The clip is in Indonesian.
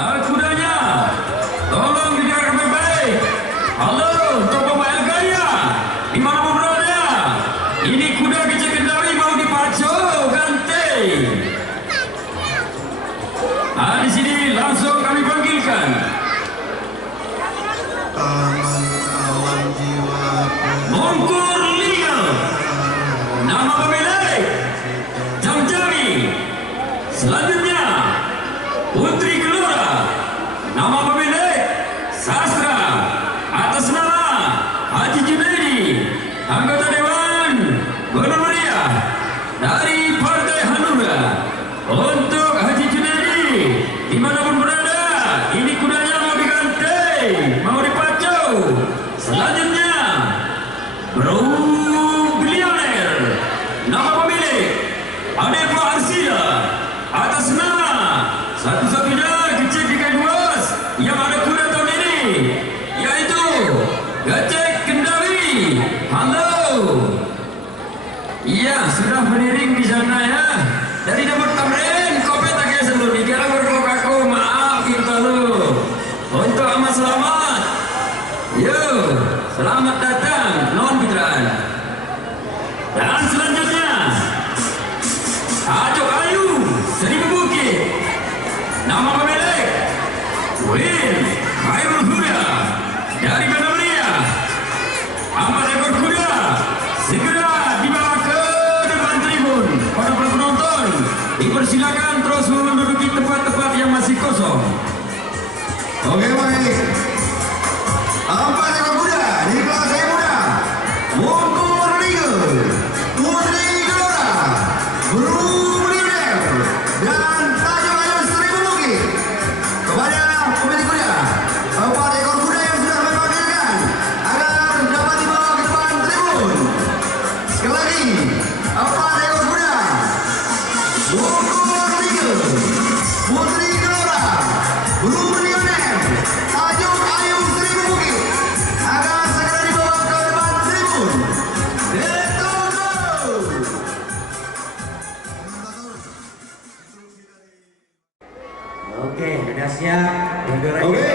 Kudanya, tolong dijaga baik-baik. Halo, untuk pemain gaya, di mana berada? Ini kuda kecil kendari mau dipacu ganti. Di sini langsung kami panggilkan. Kawan-kawan jiwa Mongkur Legal, nama pemilik Jam-Jami. Selanjutnya Putri Gelora, nama pemilik Sastra, atas nama Haji Junaidi, anggota Dewan Gonor-Meriah dari Partai Hanura. Untuk Haji Junaidi, dimanapun berada, ini kudanya mau diganti, mau dipacu. Selanjutnya Bro Billionaire, nama pemilik Adepa Arsila, atas nama satu-satunya kecil di K2 yang ada kuda tahun ini, yaitu Gajah Kendari. Halo. Iya, sudah beriring di sana ya. Dari dapat tamrin, kopet tak kaya sebelum dikira berkokaku, maaf kita lu. Untuk amat selamat. Yuk, selamat datang non Pitraan. Dan selanjutnya Ajok Ayu Seribu Bukit, nama pemilik Win Khairul Huda dari Gonor-Meriah. 4 ekor kuda segera dibawa ke depan tribun. Para penonton dipersilakan terus menduduki tempat-tempat yang masih kosong. Oke, baik. 4 ekor kuda di kelas yang muda. Mongkur Legal, Putri Gelora, Bro Billionaire, dan Tajuk Ayu Seribu Bukit. Kepada pemilik kuda, 4 ekor kuda yang sudah kami panggilkan agar dapat dibawa ke depan tribun. Sekali lagi, 4 ekor kuda. Mongkur Legal, Putri Gelora, Bro Billionaire, Tajuk Ayu Seribu Bukit agar segera dibawa ke depan tribun. Ditunggu. Oke, sudah siap. Oke,